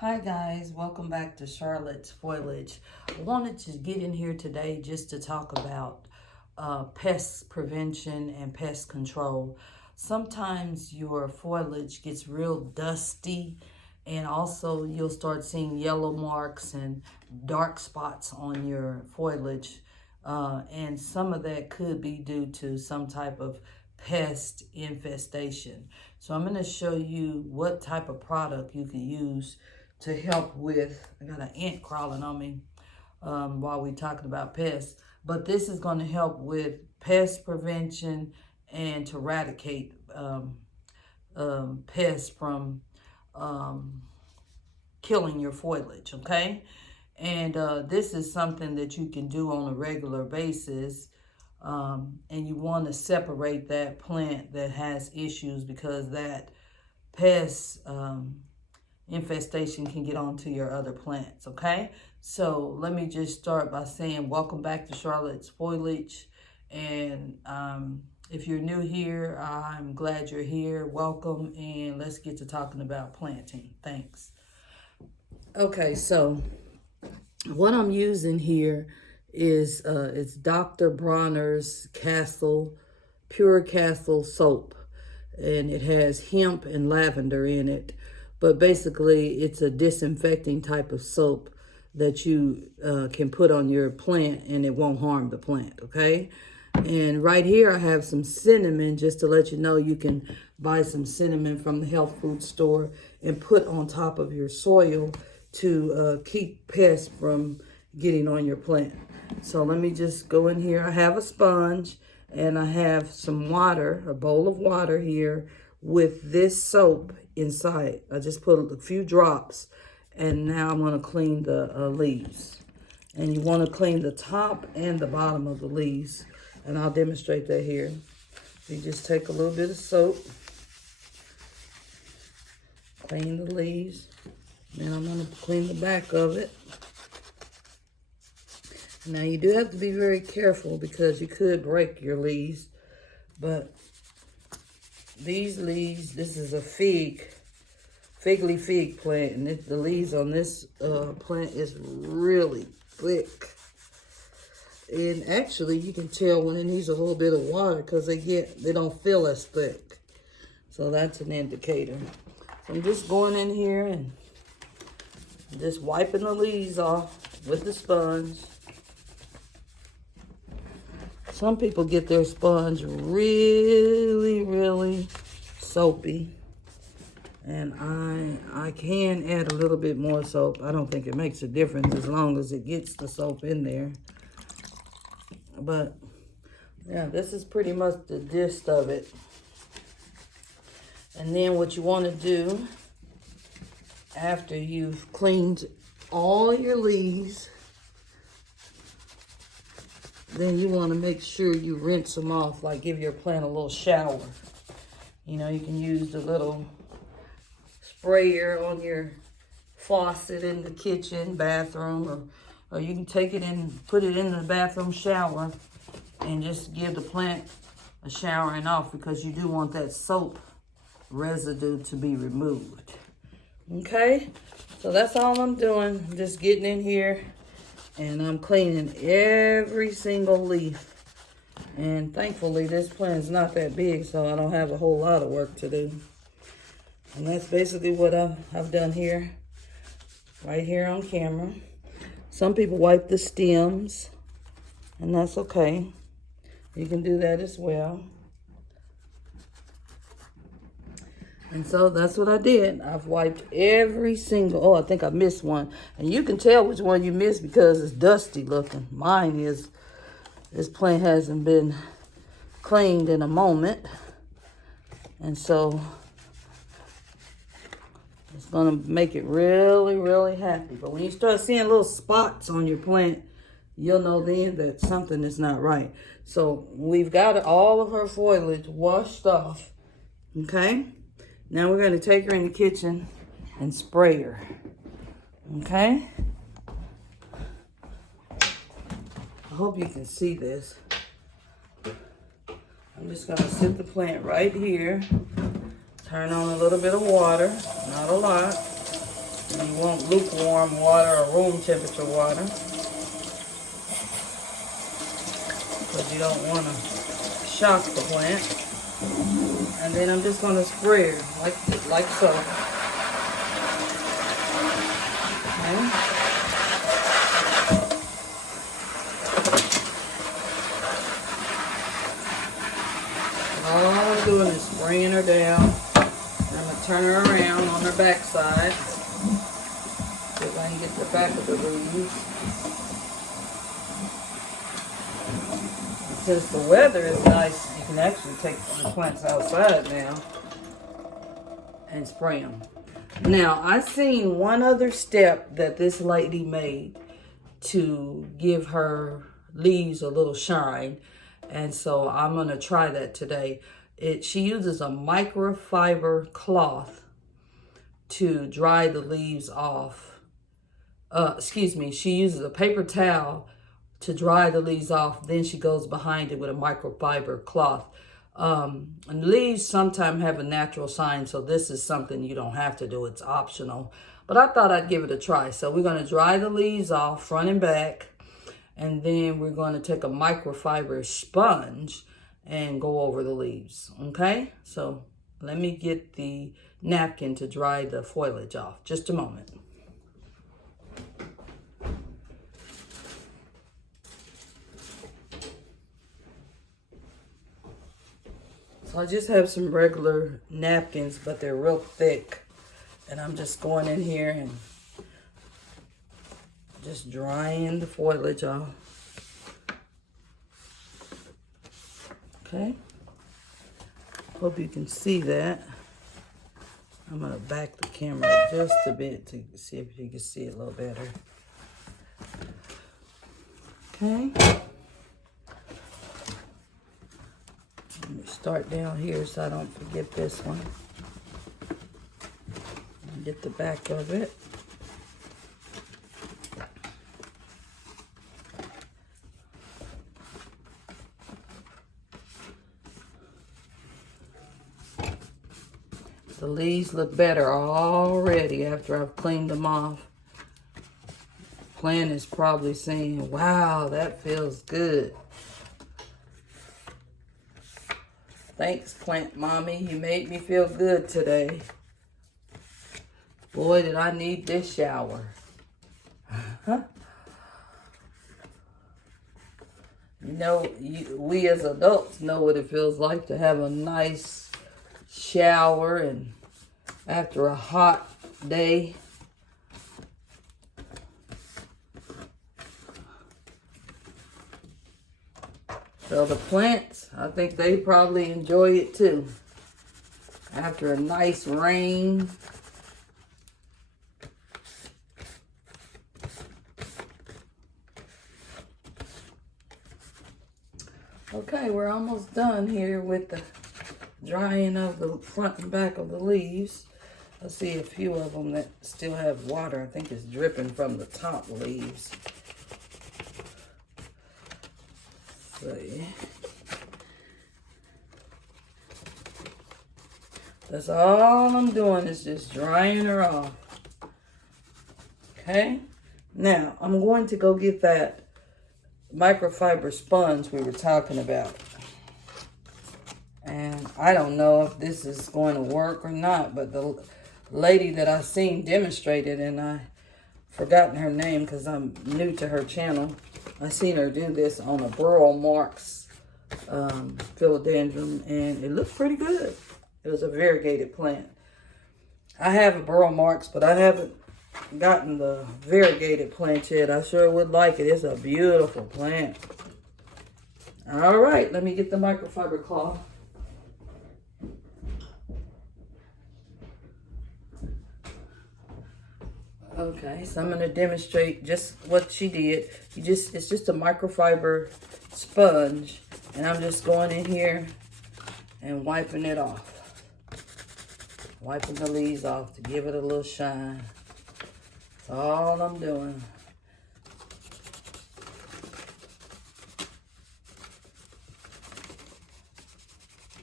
Hi guys, welcome back to Charlotte's Foliage. I wanted to get in here today just to talk about pest prevention and pest control. Sometimes your foliage gets real dusty, and also you'll start seeing yellow marks and dark spots on your foliage. And some of that could be due to some type of pest infestation. So I'm going to show you what type of product you can use to help with. I got an ant crawling on me while we're talking about pests. But this is going to help with pest prevention and to eradicate pests from killing your foliage, okay? And this is something that you can do on a regular basis. And you want to separate that plant that has issues, because that pest infestation can get onto your other plants, okay? So let me just start by saying welcome back to Charlotte's Foliage. And if you're new here, I'm glad you're here. Welcome, and let's get to talking about planting. Thanks. Okay, so what I'm using here is it's Dr. Bronner's Pure Castle soap, and it has hemp and lavender in it. But basically, it's a disinfecting type of soap that you can put on your plant, and it won't harm the plant, okay? And right here, I have some cinnamon, just to let you know you can buy some cinnamon from the health food store and put on top of your soil to keep pests from getting on your plant. So let me just go in here. I have a sponge, and I have some water, a bowl of water here with this soap inside. I just put a few drops, and now I'm going to clean the leaves. And you want to clean the top and the bottom of the leaves, and I'll demonstrate that here. You just take a little bit of soap, clean the leaves, then I'm going to clean the back of it. Now you do have to be very careful because you could break your leaves, but these leaves, this is a figly fig plant, and the leaves on this plant is really thick. And actually, you can tell when it needs a little bit of water because they don't feel as thick. So that's an indicator. So I'm just going in here and just wiping the leaves off with the sponge. Some people get their sponge really, really soapy. And I can add a little bit more soap. I don't think it makes a difference as long as it gets the soap in there. But yeah, this is pretty much the gist of it. And then what you want to do after you've cleaned all your leaves, then you want to make sure you rinse them off, like give your plant a little shower. You know, you can use the little sprayer on your faucet in the kitchen, bathroom, or you can take it and put it in the bathroom shower and just give the plant a showering off, because you do want that soap residue to be removed. Okay, so that's all I'm doing. I'm just getting in here and I'm cleaning every single leaf. And thankfully, this plant is not that big, so I don't have a whole lot of work to do. And that's basically what I've done here, right here on camera. Some people wipe the stems, and that's okay. You can do that as well. And so that's what I did. I've wiped every single, oh, I think I missed one. And you can tell which one you missed because it's dusty looking. Mine is, this plant hasn't been cleaned in a moment. And so it's gonna make it really, really happy. But when you start seeing little spots on your plant, you'll know then that something is not right. So we've got all of her foliage washed off, okay? Now we're going to take her in the kitchen and spray her, okay? I hope you can see this. I'm just going to sit the plant right here, turn on a little bit of water, not a lot. You want lukewarm water or room temperature water, because you don't want to shock the plant. And then I'm just going to spray her like so. Okay. All I'm doing is spraying her down. I'm going to turn her around on her backside. See if I can get the back of the leaves. Since the weather is nice, you can actually take the plants outside now and spray them. Now, I seen one other step that this lady made to give her leaves a little shine. And so I'm going to try that today. She uses a microfiber cloth to dry the leaves off. She uses a paper towel to dry the leaves off. Then she goes behind it with a microfiber cloth. And leaves sometimes have a natural shine, so this is something you don't have to do. It's optional. But I thought I'd give it a try. So we're going to dry the leaves off front and back. And then we're going to take a microfiber sponge and go over the leaves. Okay? So let me get the napkin to dry the foliage off. Just a moment. So I just have some regular napkins, but they're real thick. And I'm just going in here and just drying the foliage off. Okay. Hope you can see that. I'm going to back the camera just a bit to see if you can see it a little better. Okay. Let me start down here so I don't forget this one. Get the back of it. The leaves look better already after I've cleaned them off. Plant is probably saying, wow, that feels good. Thanks, Plant Mommy. You made me feel good today. Boy, did I need this shower. You know, we as adults know what it feels like to have a nice shower and after a hot day. So the plants, I think they probably enjoy it too. After a nice rain. Okay, we're almost done here with the drying of the front and back of the leaves. I see a few of them that still have water. I think it's dripping from the top leaves. See. That's all I'm doing is just drying her off. Okay. Now, I'm going to go get that microfiber sponge we were talking about. And I don't know if this is going to work or not, but the lady that I seen demonstrated, and I forgotten her name because I'm new to her channel. I seen her do this on a burl marks philodendron, and it looked pretty good. It was a variegated plant. I have a burl marks, but I haven't gotten the variegated plant yet. I sure would like it. It's a beautiful plant. All right, let me get the microfiber cloth. Okay, so I'm going to demonstrate just what she did. It's just a microfiber sponge, and I'm just going in here and wiping it off. Wiping the leaves off to give it a little shine. That's all I'm doing.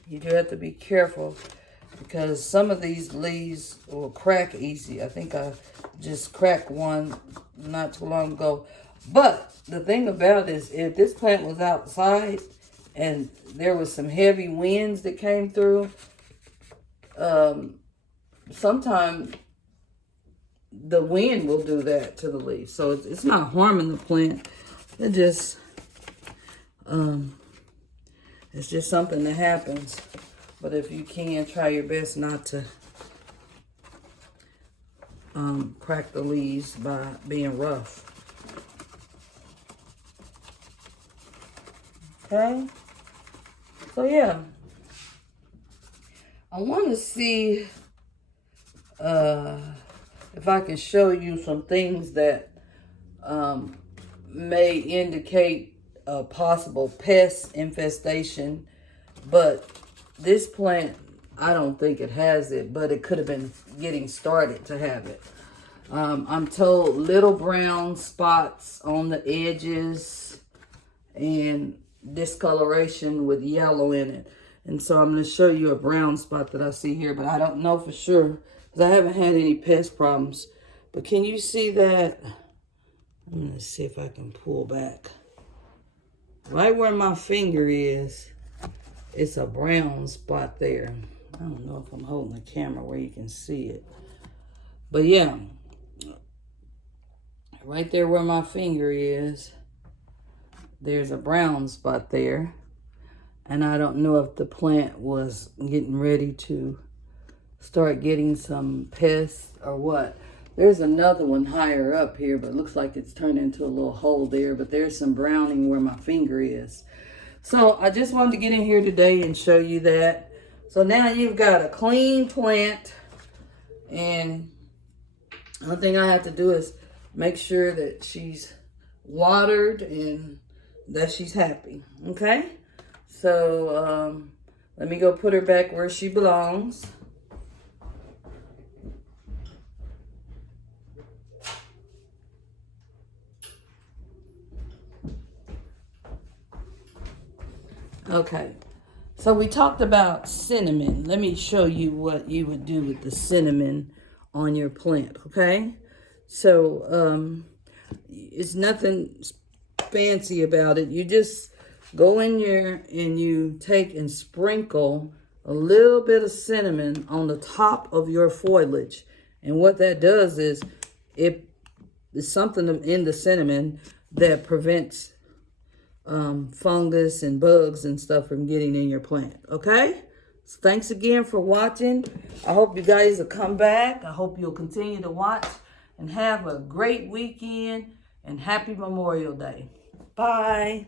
You do have to be careful because some of these leaves will crack easy. I think I just cracked one not too long ago. But the thing about it is, if this plant was outside and there was some heavy winds that came through, sometimes the wind will do that to the leaf. So it's not harming the plant. It just, it's just something that happens. But if you can, try your best not to crack the leaves by being rough. Okay? So yeah. I want to see if I can show you some things that may indicate a possible pest infestation, but this plant, I don't think it has it, but it could have been getting started to have it. I'm told little brown spots on the edges and discoloration with yellow in it. And so I'm going to show you a brown spot that I see here, but I don't know for sure because I haven't had any pest problems. But can you see that? I'm going to see if I can pull back. Right where my finger is, it's a brown spot there. I don't know if I'm holding the camera where you can see it. But yeah, right there where my finger is, there's a brown spot there. And I don't know if the plant was getting ready to start getting some pests or what. There's another one higher up here, but it looks like it's turned into a little hole there. But there's some browning where my finger is. So I just wanted to get in here today and show you that. So now you've got a clean plant. And the only thing I have to do is make sure that she's watered and that she's happy. Okay? So let me go put her back where she belongs. Okay, so we talked about cinnamon. Let me show you what you would do with the cinnamon on your plant, okay? So it's nothing fancy about it. You just go in here and you take and sprinkle a little bit of cinnamon on the top of your foliage. And what that does is it is something in the cinnamon that prevents fungus and bugs and stuff from getting in your plant. Okay? So thanks again for watching. I hope you guys will come back. I hope you'll continue to watch and have a great weekend and happy Memorial Day. Bye.